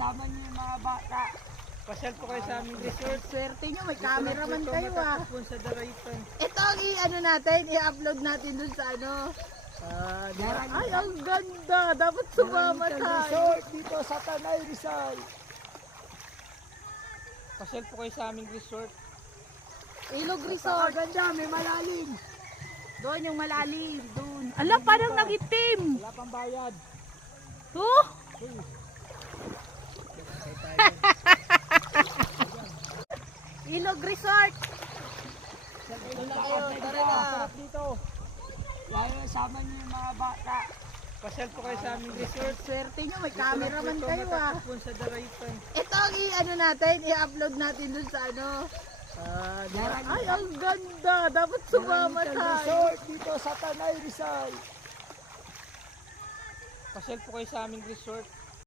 Sama niyo yung mga bata. Pasyal po kayo sa aming resort. Swerte nyo, may cameraman kayo ah. Matatapon sa Daraypan. Ito ang i-ano natin, i-upload natin dun sa ano. Ay, ang ganda. Dapat sumama tayo. Resort dito sa Tanay Rizal. Pasyal po kayo sa aming resort. Ilog Resort. Ganda, may malalim. Doon yung malalim. Doon. Ala, parang nagitim. Wala pang bayad. Oh! Ilog Resort. Tara na. Dito. Lalo sama niyo yung mga bata. Pasyal po kayo sa aming resort. Swerte nyo, may cameraman kayo ah. Matatapon sa Daraypan. Ito ang i-ano natin, i-upload natin dun sa ano. Ay, ang ganda. Dapat sumama tayo. Resort dito sa Tanay Rizal. Pasyal po kayo sa aming resort.